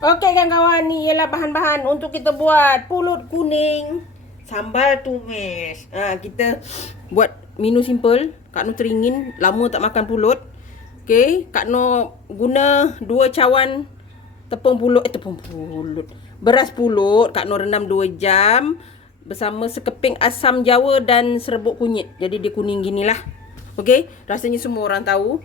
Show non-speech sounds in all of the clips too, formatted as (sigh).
Okey kawan-kawan, ni ialah bahan-bahan untuk kita buat pulut kuning sambal tumis. Ha, kita buat menu simple. Kak Noh teringin, lama tak makan pulut. Okey, Kak Noh guna dua cawan tepung pulut, eh tepung pulut. Beras pulut, Kak Noh rendam 2 jam bersama sekeping asam jawa dan serbuk kunyit. Jadi dia kuning ginilah. Okey, rasanya semua orang tahu.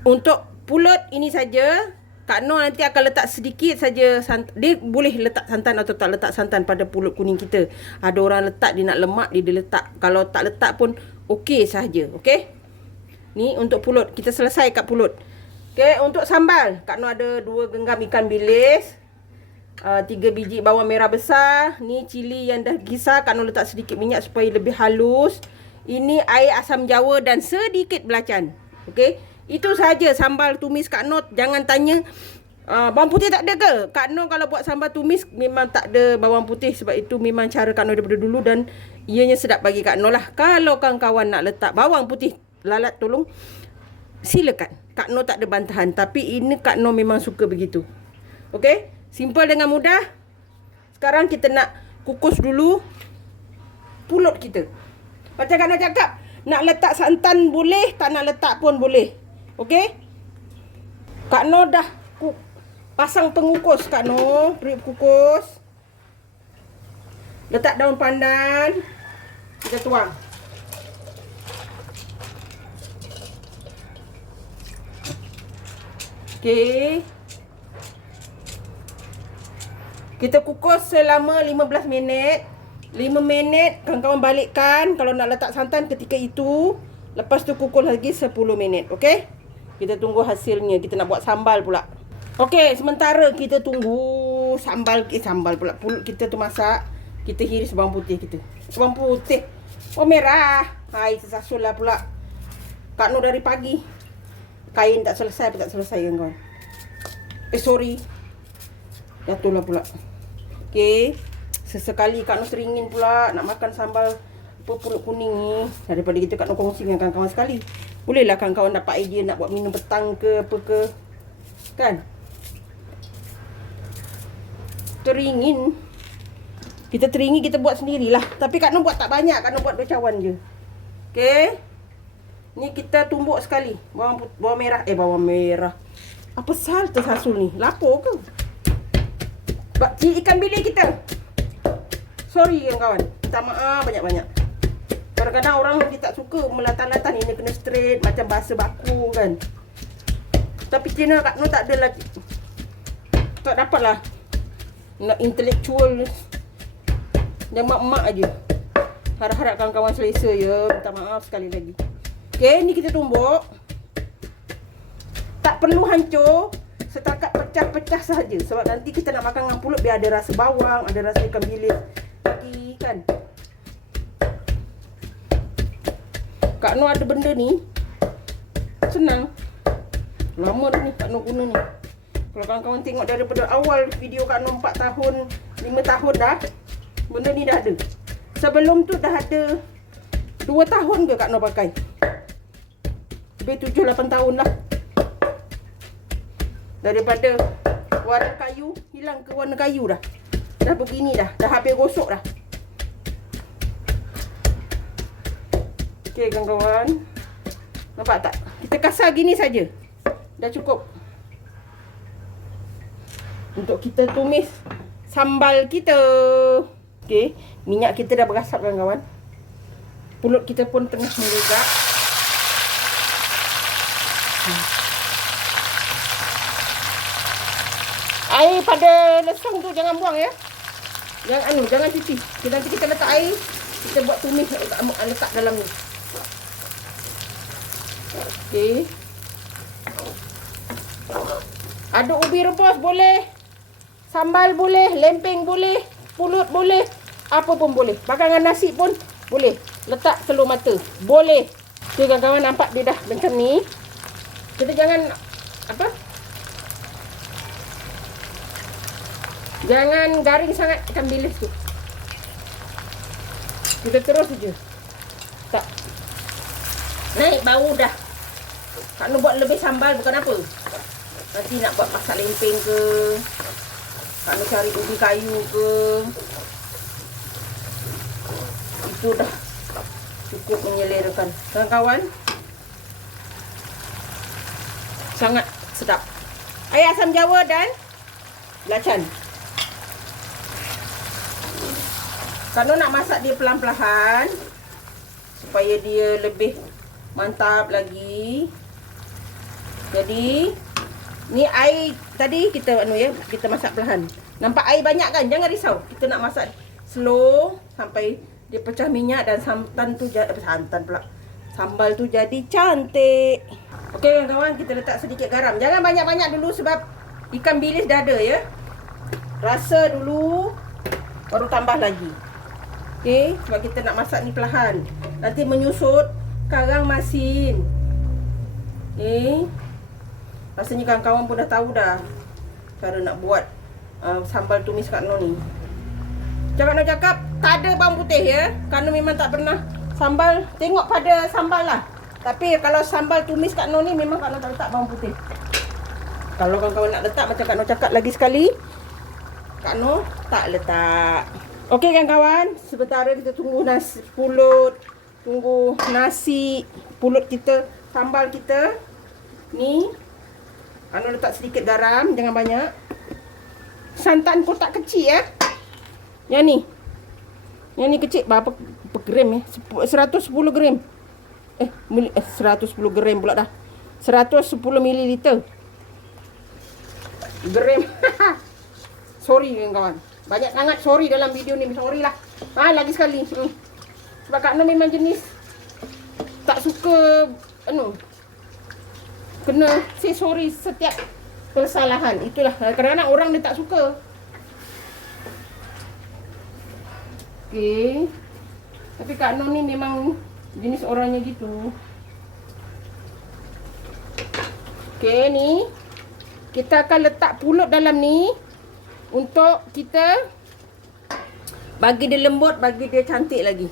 Untuk pulut ini saja Kak Noh nanti akan letak sedikit saja santan. Dia boleh letak santan atau tak letak santan pada pulut kuning kita. Ada orang letak dia nak lemak dia, dia letak. Kalau tak letak pun okey sahaja. Okey? Ni untuk pulut. Kita selesai kat pulut. Okey, untuk sambal. Kak Noh ada dua genggam ikan bilis. Uh, tiga biji bawang merah besar. Ni cili yang dah gisar. Kak Noh letak sedikit minyak supaya lebih halus. Ini air asam jawa dan sedikit belacan. Okey? Itu saja sambal tumis Kak Noh. Jangan tanya uh, bawang putih tak ada ke? Kak Noh kalau buat sambal tumis memang tak ada bawang putih sebab itu memang cara Kak Noh daripada dulu dan ianya sedap bagi Kak Noh lah. Kalau kawan-kawan nak letak bawang putih lalat tolong silakan. Kak Noh tak ada bantahan tapi ini Kak Noh memang suka begitu. Okey? Simple dengan mudah. Sekarang kita nak kukus dulu pulut kita. Macam Kak Noh cakap, nak letak santan boleh, tak nak letak pun boleh. Okey? Kak Noh dah pasang pengukus Kak Noh. Beri kukus. Letak daun pandan. Kita tuang. Okey. Kita kukus selama 15 minit. 5 minit kawan-kawan balikkan kalau nak letak santan ketika itu. Lepas tu kukus lagi 10 minit. Okey? Kita tunggu hasilnya. Kita nak buat sambal pula. Okey, sementara kita tunggu sambal eh, sambal pula. Pulut kita tu masak. Kita hiris bawang putih kita. Bawang putih. Oh merah. Hai, sesasul lah pula. Kak Nur dari pagi. Kain tak selesai apa tak selesai kan kawan. Eh sorry. Jatuh lah pula. Okey. Sesekali Kak Nur teringin pula nak makan sambal apa pulut kuning ni. Daripada kita Kak Nur kongsi dengan kawan-kawan sekali. Bolehlah kawan-kawan dapat idea nak buat minum petang ke apa ke. Kan? Teringin. Kita teringin kita buat sendirilah. Tapi Kak Nur buat tak banyak. Kak Nur buat dua cawan je. Okey. Ni kita tumbuk sekali. Bawang bawang merah. Eh bawang merah. Apa sal tersasul ni? Lapor ke? Bak ikan bilis kita. Sorry kawan-kawan. Minta maaf banyak-banyak. Kadang-kadang orang dia tak suka melatan-latan ini kena straight macam bahasa baku kan. Tapi Cina Kak Noh tak adalah tak dapat lah nak intellectual yang mak-mak aja. Harap-harap kawan-kawan selesa ya. Minta maaf sekali lagi. Okey, ni kita tumbuk. Tak perlu hancur. Setakat pecah-pecah sahaja. Sebab nanti kita nak makan dengan pulut biar ada rasa bawang, ada rasa ikan bilis. Lagi kan. Kak Noh ada benda ni. Senang. Lama dah ni Kak Noh guna ni. Kalau kawan-kawan tengok daripada awal video Kak Noh 4 tahun, 5 tahun dah. Benda ni dah ada. Sebelum tu dah ada 2 tahun ke Kak Noh pakai. Lebih 7-8 tahun lah. Daripada warna kayu, hilang ke warna kayu dah. Dah begini dah. Dah habis gosok dah. Okey kawan-kawan. Nampak tak? Kita kasar gini saja. Dah cukup. Untuk kita tumis sambal kita. Okey, minyak kita dah berasap kawan-kawan. Pulut kita pun tengah menggegak. Hmm. Air pada lesung tu jangan buang ya. Jangan anu, jangan cuci. Nanti kita letak air, kita buat tumis letak, letak dalam ni. Okey. Ada ubi rebus boleh. Sambal boleh, lempeng boleh, pulut boleh, apa pun boleh. Makan dengan nasi pun boleh. Letak telur mata. Boleh. Okay, kawan-kawan nampak dia dah macam ni. Kita jangan apa? Jangan garing sangat ikan bilis tu. Kita terus saja. Tak. Naik bau dah. Kak Nur buat lebih sambal bukan apa. Nanti nak buat masak lempeng ke. Tak nak cari ubi kayu ke. Itu dah cukup menyelerakan. Kawan-kawan. Sangat sedap. Air asam jawa dan belacan. Kalau nak masak dia pelan-pelan supaya dia lebih mantap lagi. Jadi ni air tadi kita anu ya, kita masak perlahan. Nampak air banyak kan? Jangan risau. Kita nak masak slow sampai dia pecah minyak dan santan tu jadi santan pula. Sambal tu jadi cantik. Okey kawan-kawan, kita letak sedikit garam. Jangan banyak-banyak dulu sebab ikan bilis dah ada ya. Rasa dulu baru tambah lagi. Okey, sebab kita nak masak ni perlahan. Nanti menyusut karang masin. Okey. Rasanya kawan-kawan pun dah tahu dah cara nak buat uh, sambal tumis Kak Noh ni. Cakap nak cakap, tak ada bawang putih ya. Kerana memang tak pernah sambal. Tengok pada sambal lah. Tapi kalau sambal tumis Kak Noh ni memang Kak Noh tak letak bawang putih. Kalau kawan-kawan nak letak macam Kak Noh cakap lagi sekali. Kak Noh tak letak. Okey kan kawan, sementara kita tunggu nasi pulut, tunggu nasi pulut kita, sambal kita. Ni anu letak sedikit garam, jangan banyak. Santan kotak kecil ya. Yang ni. Yang ni kecil berapa, gram ya? 110 gram. Eh, mili, eh 110 gram pula dah. 110 mililiter. Gram. (laughs) Sorry kawan-kawan. Banyak sangat sorry dalam video ni. Sorry lah. Ha, lagi sekali. Hmm. Sebab Kak Nur memang jenis tak suka anu kena say sorry setiap kesalahan. Itulah. Kadang-kadang orang dia tak suka. Okey. Tapi Kak Nur ni memang jenis orangnya gitu. Okey ni. Kita akan letak pulut dalam ni untuk kita bagi dia lembut, bagi dia cantik lagi.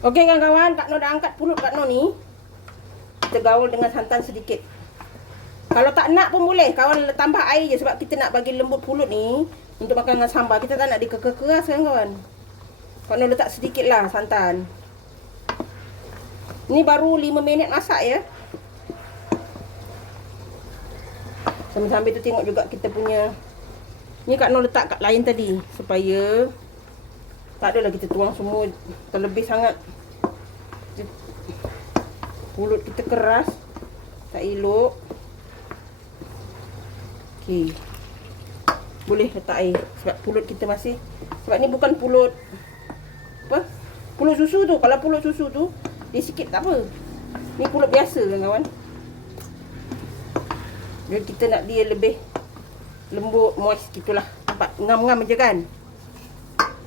Okey kawan-kawan, Kak Noh dah angkat pulut Kak Noh ni. Kita gaul dengan santan sedikit. Kalau tak nak pun boleh, kawan tambah air je sebab kita nak bagi lembut pulut ni untuk makan dengan sambal. Kita tak nak dikekeras kan kawan. Noh letak sedikit lah santan. Ni baru 5 minit masak ya. Sambil-sambil tu tengok juga kita punya Ni Kak Noh letak kat lain tadi supaya tak adalah kita tuang semua terlebih sangat. Pulut kita keras. Tak elok. Okey. Boleh letak air sebab pulut kita masih sebab ni bukan pulut apa? Pulut susu tu. Kalau pulut susu tu dia sikit tak apa. Ni pulut biasa kan kawan. Jadi kita nak dia lebih lembut, moist gitulah. Nampak ngam-ngam je kan.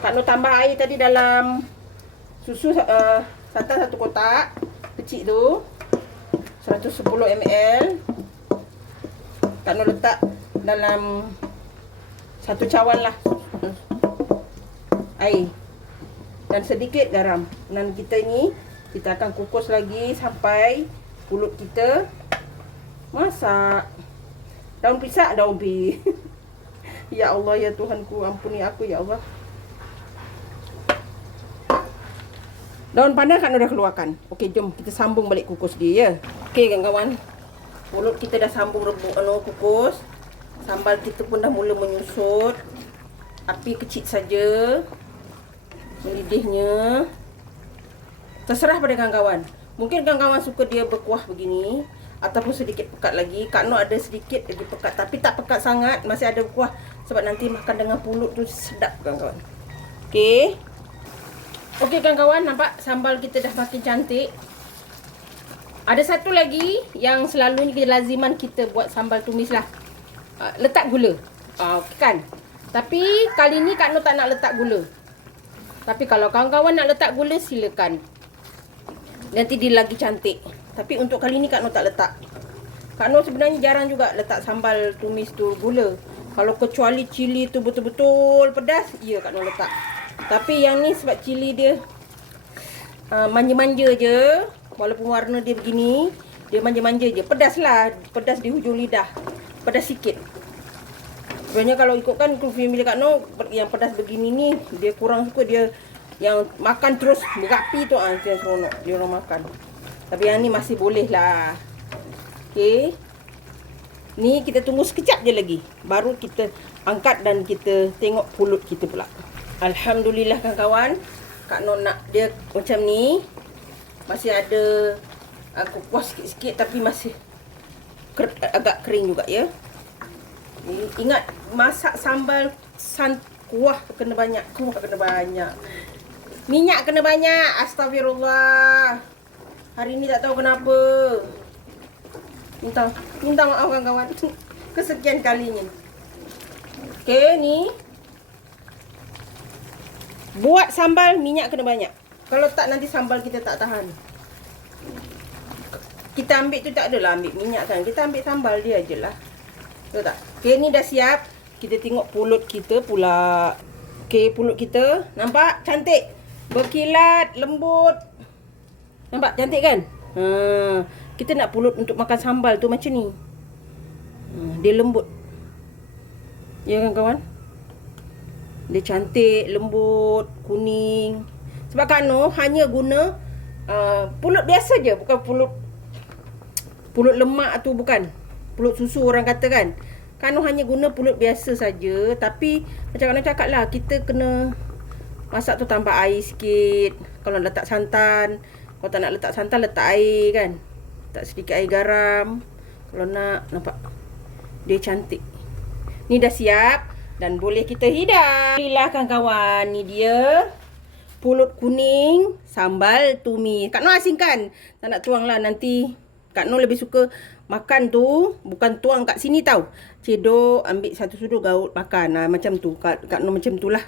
Kak Nur tambah air tadi dalam susu uh, santan satu kotak kecil tu. 110 ml. Kak Nur letak dalam satu cawan lah. Air. Dan sedikit garam. Dan kita ni kita akan kukus lagi sampai pulut kita masak. Daun pisang, daun (laughs) pi. ya Allah, ya Tuhanku, ampuni aku, ya Allah. Daun pandan kan dah keluarkan. Okey, jom kita sambung balik kukus dia, ya. Okey, kawan-kawan. Mulut kita dah sambung rebuk anu kukus. Sambal kita pun dah mula menyusut. Api kecil saja. Melidihnya. Terserah pada kawan-kawan. Mungkin kawan-kawan suka dia berkuah begini ataupun sedikit pekat lagi. Kak Nur ada sedikit lagi pekat tapi tak pekat sangat, masih ada kuah sebab nanti makan dengan pulut tu sedap kawan-kawan. Okey. Okey kawan-kawan, nampak sambal kita dah makin cantik. Ada satu lagi yang selalunya kita laziman kita buat sambal tumis lah. Uh, letak gula. Uh, kan? Tapi kali ni Kak Nur tak nak letak gula. Tapi kalau kawan-kawan nak letak gula silakan. Nanti dia lagi cantik. Tapi untuk kali ni Kak Noh tak letak. Kak Noh sebenarnya jarang juga letak sambal tumis tu gula. Kalau kecuali cili tu betul-betul pedas, iya Kak Noh letak. Tapi yang ni sebab cili dia uh, manja-manja je. Walaupun warna dia begini, dia manja-manja je. Pedas lah. Pedas di hujung lidah. pedas sikit. Sebenarnya kalau ikutkan family Kak No yang pedas begini ni dia kurang suka dia yang makan terus berapi tu ah yang seronok dia orang makan. Tapi yang ni masih boleh lah. Okey. Ni kita tunggu sekejap je lagi. Baru kita angkat dan kita tengok pulut kita pula. Alhamdulillah kawan-kawan. Kak No nak dia macam ni. Masih ada aku puas sikit-sikit tapi masih ker, agak kering juga ya. Ingat masak sambal san kuah kena banyak. Kuah kena banyak. Minyak kena banyak. Astagfirullah. Hari ni tak tahu kenapa. Minta minta maaf kawan-kawan. (laughs) Kesekian kalinya. Okey, ni. Buat sambal minyak kena banyak. Kalau tak nanti sambal kita tak tahan. Kita ambil tu tak adalah ambil minyak kan. Kita ambil sambal dia ajalah. Betul tak? Okey, ni dah siap. Kita tengok pulut kita pula. Okey, pulut kita. Nampak? Cantik. Berkilat, lembut. Nampak? Cantik kan? Ha, kita nak pulut untuk makan sambal tu macam ni. Ha, dia lembut. Ya kan kawan? Dia cantik, lembut, kuning. Sebab kan no, hanya guna uh, pulut biasa je. Bukan pulut pulut lemak tu bukan. Pulut susu orang kata kan. Kano hanya guna pulut biasa saja tapi macam Kano cakap lah kita kena masak tu tambah air sikit. Kalau letak santan, kalau tak nak letak santan letak air kan. Letak sedikit air garam. Kalau nak nampak dia cantik. Ni dah siap dan boleh kita hidang. Inilah kawan-kawan, ni dia pulut kuning sambal tumis. Kak Noh asingkan. Tak nak tuang lah nanti Kak Noh lebih suka makan tu bukan tuang kat sini tau. Cedok ambil satu sudu gaut makan. Ha, macam tu. Kak, Kak Nur macam tu lah.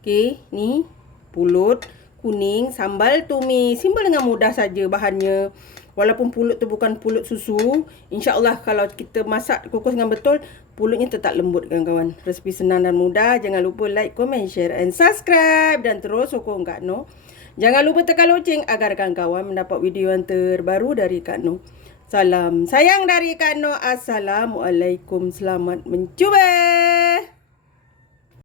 Okay. Ni. Pulut. Kuning. Sambal tumis. Simple dengan mudah saja bahannya. Walaupun pulut tu bukan pulut susu. InsyaAllah kalau kita masak kukus dengan betul. Pulutnya tetap lembut kawan-kawan. Resipi senang dan mudah. Jangan lupa like, comment, share and subscribe. Dan terus sokong Kak Nur. Jangan lupa tekan loceng agar kawan-kawan mendapat video yang terbaru dari Kak Nur. Salam sayang dari Kak Noh. Assalamualaikum. Selamat mencuba.